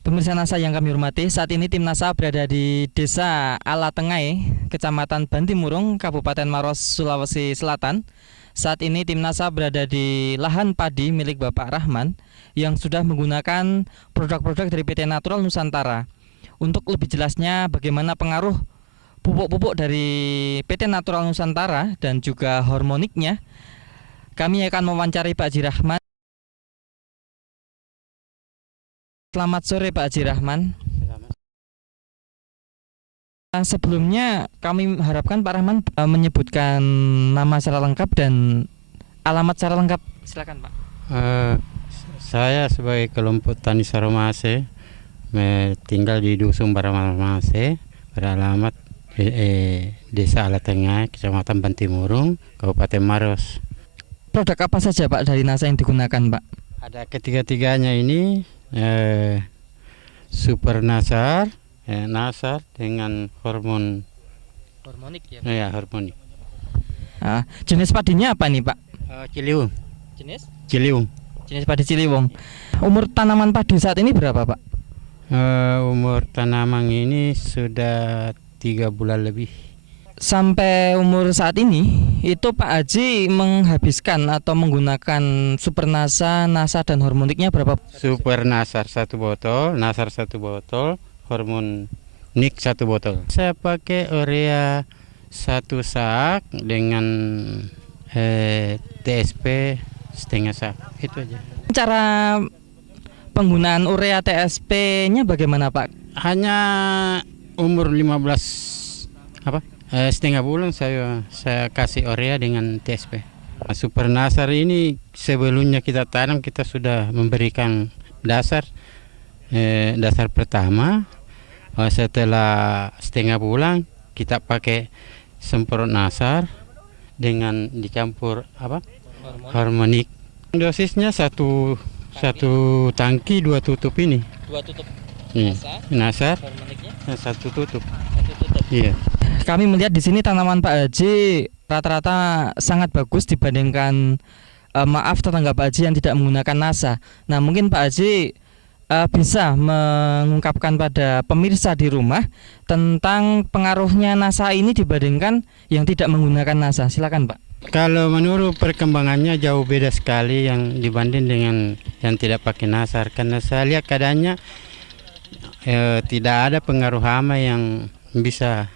Pemirsa NASA yang kami hormati, saat ini tim NASA berada di Desa Alatengai, Kecamatan Bantimurung, Kabupaten Maros, Sulawesi Selatan. Saat ini tim NASA berada di lahan padi milik Bapak Rahman yang sudah menggunakan produk-produk dari PT Natural Nusantara. Untuk lebih jelasnya bagaimana pengaruh pupuk-pupuk dari PT Natural Nusantara dan juga hormoniknya, kami akan mewawancari Pak Haji Rahman. Selamat sore Pak Haji Rahman. Sebelumnya kami harapkan Pak Rahman menyebutkan nama secara lengkap dan alamat secara lengkap. Silakan Pak. Saya sebagai kelompok Tani Saromase tinggal di Dusun Baramase, beralamat Desa Alatengai, Kecamatan Bantimurung, Kabupaten Maros. Produk apa saja Pak dari NASA yang digunakan Pak? Ada ketiga-tiganya ini, Super Nasar, Nasar dengan Hormonik ya. hormonik. Jenis padinya apa nih Pak? Ciliwung. Jenis padi Ciliwung. Umur tanaman padi saat ini berapa Pak? Umur tanaman ini sudah 3 bulan lebih. Sampai umur saat ini itu Pak Haji menghabiskan atau menggunakan Super NASA, NASA dan hormoniknya berapa? Super Nasar 1 botol, Nasar 1 botol, hormonik 1 botol. Saya pakai urea 1 sak dengan TSP setengah sak. Itu aja. Cara penggunaan urea TSP-nya bagaimana Pak? Hanya umur 15 setengah bulan saya kasih urea dengan TSP. Super Nasar ini sebelumnya kita tanam kita sudah memberikan dasar pertama. Setelah setengah bulan kita pakai semprot Nasar dengan dicampur hormonik. Dosisnya satu tangki 2 tutup ini. 2 tutup Nasar, hormoniknya 1 tutup. 1 tutup. Iya. Kami melihat di sini tanaman Pak Haji rata-rata sangat bagus dibandingkan tetangga Pak Haji yang tidak menggunakan NASA. Nah, mungkin Pak Haji bisa mengungkapkan pada pemirsa di rumah tentang pengaruhnya NASA ini dibandingkan yang tidak menggunakan NASA. Silakan Pak. Kalau menurut perkembangannya jauh beda sekali yang dibanding dengan yang tidak pakai Nasar. Karena saya lihat keadaannya tidak ada pengaruh hama yang bisa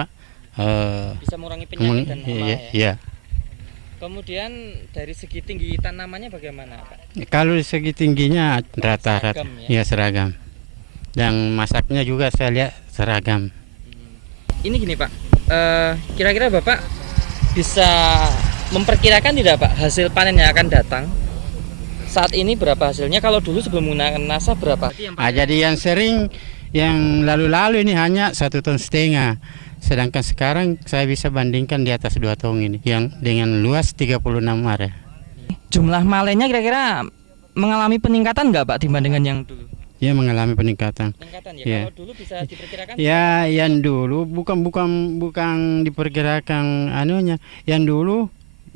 Bisa mengurangi penyakit dan hama ya. Iya. Kemudian dari segi tinggi tanamannya bagaimana Pak? Kalau dari segi tingginya rata-rata Seragam, ya? seragam. Dan masaknya juga saya lihat seragam. Ini gini Pak, kira-kira Bapak bisa memperkirakan tidak Pak hasil panen yang akan datang? Saat ini berapa hasilnya? Kalau dulu sebelum menggunakan NASA berapa? Jadi yang sering yang lalu-lalu ini hanya 1,5 ton. Sedangkan sekarang saya bisa bandingkan di atas 2 ton ini yang dengan luas 36 area. Jumlah malenya kira-kira mengalami peningkatan nggak Pak dibandingkan yang dulu? Ya, mengalami peningkatan. Peningkatan ya. Ya. Kalau dulu bisa diperkirakan? Ya, yang dulu bukan diperkirakan anunya. Yang dulu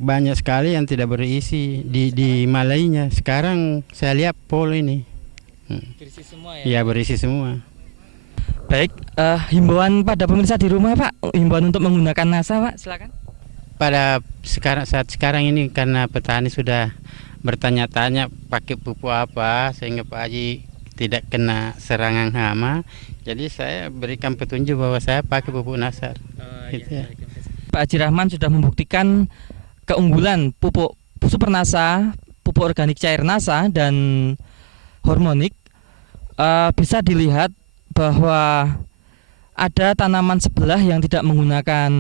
banyak sekali yang tidak berisi di malainya. Sekarang saya lihat pol ini. Berisi semua ya? Ya, berisi semua. Baik, himbauan pada pemirsa di rumah Pak, himbauan untuk menggunakan NASA Pak, silakan. Saat sekarang ini karena petani sudah bertanya-tanya pakai pupuk apa sehingga Pak Haji tidak kena serangan hama, jadi saya berikan petunjuk bahwa saya pakai pupuk Nasar. Iya. Pak Haji Rahman sudah membuktikan keunggulan pupuk Super NASA, pupuk organik cair NASA dan hormonik. Bisa dilihat bahwa ada tanaman sebelah yang tidak menggunakan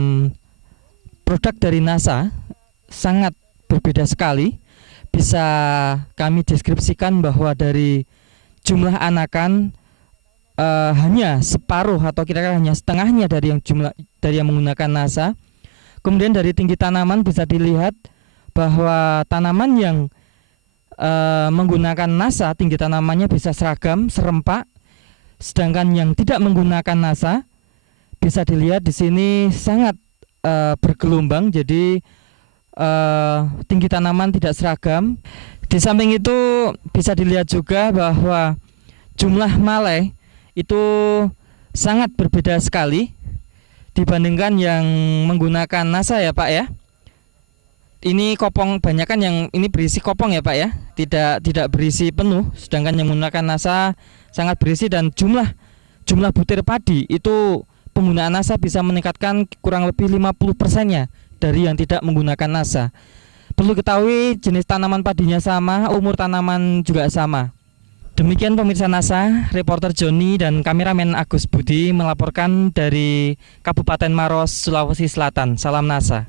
produk dari NASA, sangat berbeda sekali. Bisa kami deskripsikan bahwa dari jumlah anakan hanya separuh atau kira-kira hanya setengahnya dari yang menggunakan NASA. Kemudian dari tinggi tanaman bisa dilihat bahwa tanaman yang menggunakan NASA tinggi tanamannya bisa seragam, serempak. Sedangkan yang tidak menggunakan NASA bisa dilihat di sini sangat bergelombang, jadi tinggi tanaman tidak seragam. Di samping itu bisa dilihat juga bahwa jumlah malai itu sangat berbeda sekali dibandingkan yang menggunakan NASA ya Pak ya. Ini kopong banyak kan yang ini berisi kopong ya Pak ya, tidak berisi penuh, sedangkan yang menggunakan NASA sangat berisi, dan jumlah butir padi itu penggunaan NASA bisa meningkatkan kurang lebih 50%-nya dari yang tidak menggunakan NASA. Perlu ketahui jenis tanaman padinya sama, umur tanaman juga sama. Demikian pemirsa NASA, reporter Joni dan kameramen Agus Budi melaporkan dari Kabupaten Maros, Sulawesi Selatan. Salam NASA.